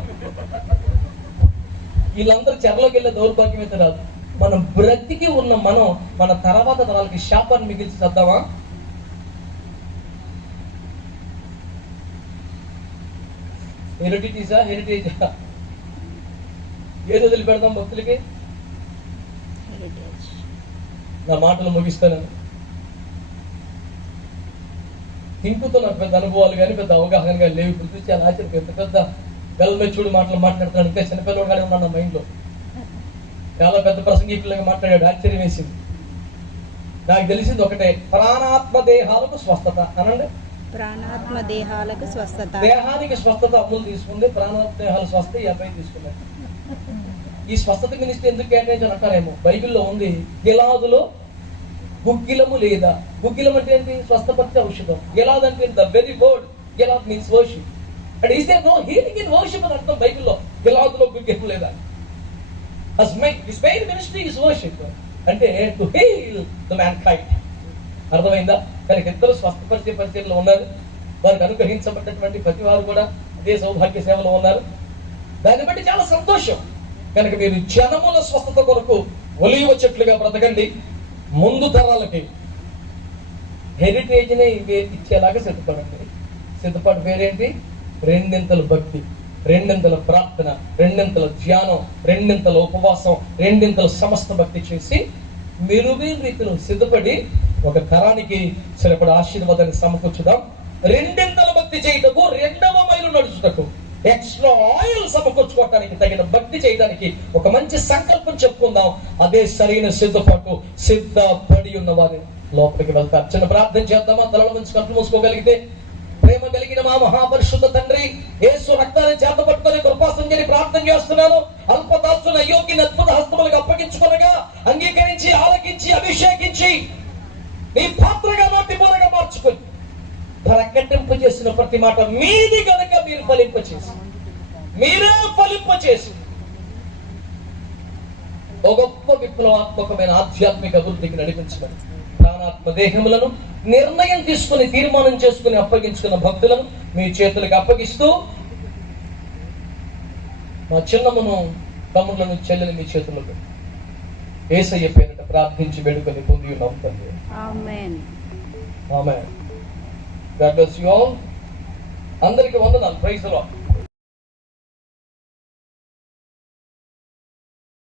వీళ్ళందరూ చెరలోకి వెళ్ళే దౌర్భాగ్యం అయితే రాదు. మనం బ్రతికి ఉన్న మనం మన తర్వాత తరాలకి శాపాన్ని మిగిల్చి చద్దామా? హెరిడిటీసా, హెరిటేజా? ఏదో వదిలిపెడదాం భక్తులకి? నా మాటలు ముగిస్తాను. హిందూతో నాకు పెద్ద అనుభవాలు కానీ పెద్ద అవగాహన కానీ లేవు. ఇప్పుడు చూసి చాలా ఆశ్చర్యం. పెద్ద పెద్ద గల్మెచ్చుడు మాటలు మాట్లాడుతున్నాడు. ఇంకా చిన్నపిల్లగానే ఉన్నాను నా మైండ్లో. చాలా పెద్ద ప్రసంగికులుగా మాట్లాడాడు. ఆశ్చర్యం వేసింది. నాకు తెలిసింది ఒకటే, ప్రాణాత్మ దేహాలకు స్వస్థత అనండి. ప్రాణాత్మ దేహాలకు స్వస్థత. దేహానికి స్వస్థత అమ్ములు తీసుకుంది, ప్రాణాత్మ దేహాలు స్వస్థ ఈ అబ్బాయి తీసుకున్నాడు. ఈ స్వస్థత మినిస్ట్రీ ఎందుకు కేటాయించాలి అంటారేమో. బైబిల్లో ఉంది, గిలాదులో గుగ్గిలము లేదా. గుగ్గిలం అంటే ఏంటి? స్వస్థపరిచే ఔషధం. గిలాద్ అంటే the very word Gilead means worship. And is there no healing in worship అని అర్థం బైబిల్లో. గిలాదులో గుగ్గిలం లేదా. His main ministry is worship. అంటే టు హీల్ ద మ్యాన్కైండ్. అర్థమైందా? కనుక ఇద్దరు స్వస్థపరిచే పరిచయంలో ఉన్నారు. వారికి అనుగ్రహించబడ్డటువంటి ప్రతి వారు కూడా అదే సౌభాగ్య సేవలో ఉన్నారు. దాన్ని బట్టి చాలా సంతోషం. కనుక మీరు జనముల స్వస్థత కొరకు ఒలీవ చెట్లుగా బ్రతకండి. ముందు తరాలకి హెరిటేజ్ ని ఇచ్చేలాగా సిద్ధపడండి. సిద్ధపాటు పేరేంటి? రెండింతల భక్తి, రెండింతల ప్రార్థన, రెండింతల ధ్యానం, రెండింతల ఉపవాసం, రెండింతల సమస్త భక్తి చేసి మెరుగైన రీతిలో సిద్ధపడి ఒక తరానికి సరిపడ ఆశీర్వాదాన్ని సమకూర్చుదాం. రెండింతల భక్తి చేయటకు, 2వ మైలు నడుచుటకు, ఎక్స్ట్రా ఆయిల్ సమకూర్చుకోవటానికి, తగిన భక్తి చేయడానికి ఒక మంచి సంకల్పం చెప్పుకుందాం. అదే సరైన సిద్ధపాటు. సిద్ధపడి ఉన్న వారిని లోపలికి వెళ్తారు. చిన్న ప్రార్థన చేద్దామా? తలలో నుంచి కట్లు మూసుకోగలిగితే. ప్రేమ కలిగిన మా మహాపరిశుద్ధ తండ్రి, యేసు రక్తాన్ని చేత పట్టుకొని కృపాసంజని ప్రార్థన చేస్తున్నాను. అల్పదాస్తున్న అయోగ్యని అద్భుత హస్తములకు అప్పగించుకొనగా అంగీకరించి, ఆలకించి, అభిషేకించి నీ పాత్రగా, నోటి మూలగా మార్చుకొని ప్రకటింప చేసిన ప్రతి మాట మీది కనుక మీరు ఫలింపచేసి, మీరే ఫలింపచేసి ఒక గొప్ప విప్లవాత్మకమైన ఆధ్యాత్మిక అభివృద్ధికి నడిపించమని ప్రాణాత్మ దేహములను నిర్ణయం తీసుకుని తీర్మానం చేసుకుని అప్పగించుకున్న భక్తులను మీ చేతులకు అప్పగిస్తూ మా చిన్నమ్మను తమ్ముళ్లను చెల్లెలు మీ చేతుల్లో పెట్టి యేసయ్య పేరిట ప్రార్థించి వేడుకొని పొంది ఉన్నాం తండ్రి. Amen. Amen. God bless you all. అందరికీ వందనాలు. Praise the lord.